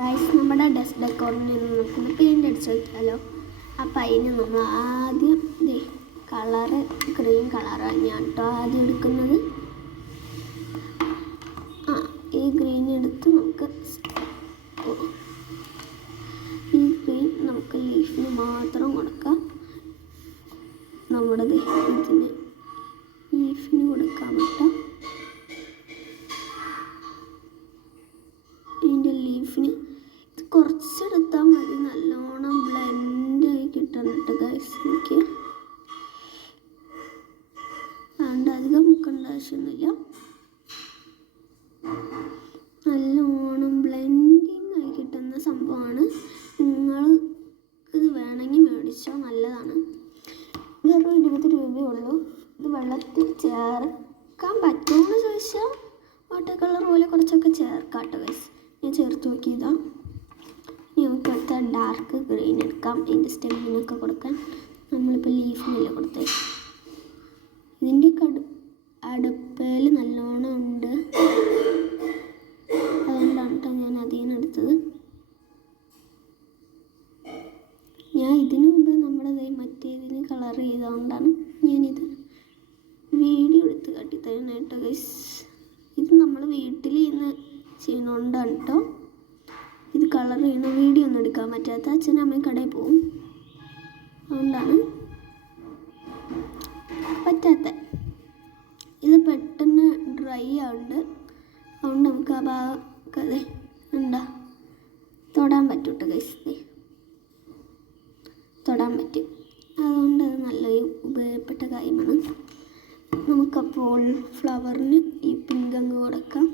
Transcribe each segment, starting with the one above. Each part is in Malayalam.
ഗൈസ്, നമ്മുടെ ഡെസ്ക് ഡെക്കോറിന് നമുക്ക് പെയിൻ്റ് അടിച്ച് വയ്ക്കാമല്ലോ. അപ്പം അതിന് നമ്മൾ ആദ്യം കളറ് ഗ്രീൻ കളറാണ് ഞാൻ കേട്ടോ ആദ്യം എടുക്കുന്നത്. ഈ ഗ്രീൻ എടുത്ത് നമുക്ക് ഈ ഗ്രീൻ നമുക്ക് ലീഫിന് മാത്രം കൊടുക്കാം. നമ്മുടെ ഇതിന് ലീഫിന് കൊടുക്കാൻ പറ്റാം. ഇതിൻ്റെ ലീഫിന് ഇത് കുറച്ചെടുത്താൽ മതി, നല്ലോണം ബ്ലെൻഡായി കിട്ടണം ഗൈസ്. എനിക്ക് അതുകൊണ്ട് അധികം മുക്കേണ്ട ആവശ്യമൊന്നുമില്ല. നല്ലോണം ബ്ലെൻഡിങ് ആയി കിട്ടുന്ന സംഭവമാണ്. നിങ്ങൾ ഇത് വേണമെങ്കിൽ മേടിച്ചോ, നല്ലതാണ്. വെറും 20 രൂപയേ ഉള്ളൂ. ഇത് വെള്ളത്തിൽ ചേർക്കാൻ പറ്റുമെന്ന് ചോദിച്ചാൽ വാട്ടർ കളർ പോലെ കുറച്ചൊക്കെ ചേർക്കാം കേട്ടോ ഗൈസ്. ഞാൻ ചേർത്ത് നോക്കിയതാണ്. ഇനി നമുക്ക് അടുത്ത ഡാർക്ക് ഗ്രീൻ എടുക്കാം. ഇതിൻ്റെ സ്റ്റെമ്മിനൊക്കെ കൊടുക്കാൻ നമ്മളിപ്പോൾ ലീഫിനല്ല കൊടുത്തേ. ഇതിൻ്റെ അടുപ്പയിൽ നല്ലോണം ഉണ്ട്, അതുകൊണ്ടാണ് കേട്ടോ ഞാൻ അതിൽ നിന്ന് എടുത്തത്. ഞാൻ ഇതിനു മുമ്പ് നമ്മുടെ മറ്റേതിന് കളർ ചെയ്തുകൊണ്ടാണ് ഞാനിത് വീഡിയോ എടുത്ത് കാട്ടിത്തരുന്നത് കേട്ടോ ഗൈസ്. ഇത് നമ്മൾ വീട്ടിൽ ഇന്ന് ചെയ്യുന്നതുകൊണ്ടാണ് കേട്ടോ. ഇത് കളർ ചെയ്യുന്ന വീഡിയോ ഒന്നും എടുക്കാൻ പറ്റാത്ത അച്ഛനും അമ്മയും കടയിൽ പോവും, അതുകൊണ്ടാണ് പറ്റാത്ത. ഇത് പെട്ടെന്ന് ഡ്രൈ ആവുന്നുണ്ട്, അതുകൊണ്ട് നമുക്ക് ആ ഭാഗമൊക്കെ എന്താ തൊടാൻ പറ്റും കേട്ടോ ഗൈസ്. തൊടാൻ പറ്റും, അതുകൊണ്ട് അത് നല്ലൊരു ഉപയോഗപ്പെട്ട കാര്യമാണ്. നമുക്കപ്പോൾ ഫ്ലവറിന് ഈ പിങ്ക് അങ്ങ് കൊടുക്കാം.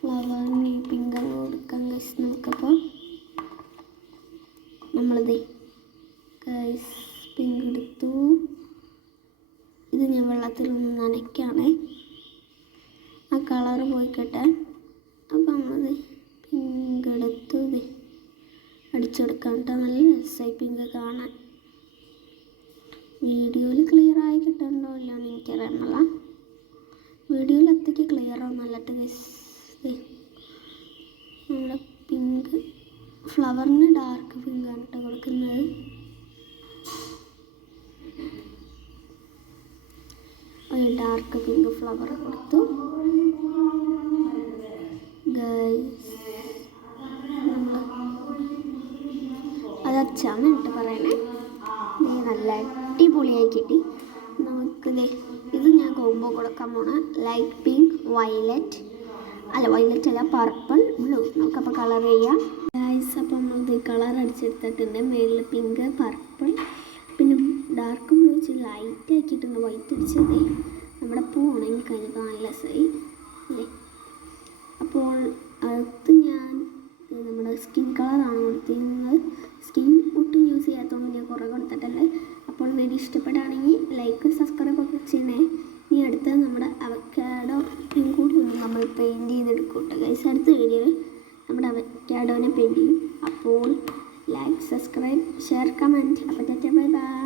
ഫ്ലവറിന് ഈ പിങ്ക് അങ്ങ് കൊടുക്കാം ഗൈസ്. നമുക്കപ്പോൾ നമ്മളിത് ഗൈസ് പിങ്ക് എടുത്തു. ഇത് ഞാൻ വെള്ളത്തിലൊന്ന് നനയ്ക്കാണേ, ആ കളറ് പോയി കിട്ടാൻ. അപ്പം നമ്മളത് പിങ്ക് എടുത്തു അടിച്ചെടുക്കാം കേട്ടോ. നല്ല രസമായി പിങ്ക് കാണാൻ. വീഡിയോയിൽ ക്ലിയർ ആയി കിട്ടണ്ടോ ഇല്ലയെന്ന് എനിക്കറിയണമല്ല. വീഡിയോയിൽ അത്രയ്ക്ക് ക്ലിയർ ആവുന്നല്ല ഗൈസ്. നമ്മുടെ പിങ്ക് ഫ്ലവറിന് ഡാർക്ക് പിങ്കാണ് കേട്ടോ കൊടുക്കുന്നത്. ഒരു ഡാർക്ക് പിങ്ക് ഫ്ലവർ കൊടുത്തു ഗൈസ്. അത് അച്ഛാന്ന് ഇട്ട് പറയണേ. നല്ല അടിപൊളിയായി കിട്ടി. നമുക്കിത് ഇത് ഞാൻ കോംബോ കൊടുക്കാൻ പോണ ലൈറ്റ് പിങ്ക് വയലറ്റ് അല്ല പർപ്പിൾ ബ്ലൂ. നമുക്കപ്പോൾ കളർ ചെയ്യാം ഗൈസ്. അപ്പോൾ നമ്മളിത് കളർ അടിച്ചെടുത്തിട്ടുണ്ട്. മേളിൽ പിങ്ക് പർപ്പിൾ പിന്നെ ഡാർക്ക് ബ്ലൂ വെച്ച് ലൈറ്റ് ആക്കിയിട്ടുണ്ട്. വൈറ്റ് അടിച്ചത് നമ്മുടെ പൂ ഉണങ്ങി കഴിഞ്ഞപ്പോൾ നല്ല രസമായി അല്ലേ. അപ്പോൾ അടുത്ത് ഞാൻ നമ്മുടെ സ്കിൻ കളറാണ് കൊടുത്തിരുന്നത്. സ്കിൻ ഒട്ടും യൂസ് ചെയ്യാത്തതുകൊണ്ട് ഞാൻ കുറേ കൊടുത്തിട്ടുണ്ട്. അപ്പോൾ വീഡിയോ ഇഷ്ടപ്പെടുകയാണെങ്കിൽ ലൈക്ക് സബ്സ്ക്രൈബ് ഒക്കെ ചെയ്യണേ. ഇനി അടുത്തത് നമ്മുടെ അവക്കാഡോ കൂടി ഒന്ന് നമ്മൾ പെയിൻറ്റ് ചെയ്തെടുക്കും കേട്ടോ ഗൈസ്. അടുത്ത വീഡിയോയിൽ നമ്മുടെ അവക്കാഡോനെ പെയിൻറ്റ് ചെയ്യും. അപ്പോൾ ലൈക്ക് സബ്സ്ക്രൈബ് ഷെയർ കമൻറ്റ്. അപ്പോൾ ബൈ ബൈ.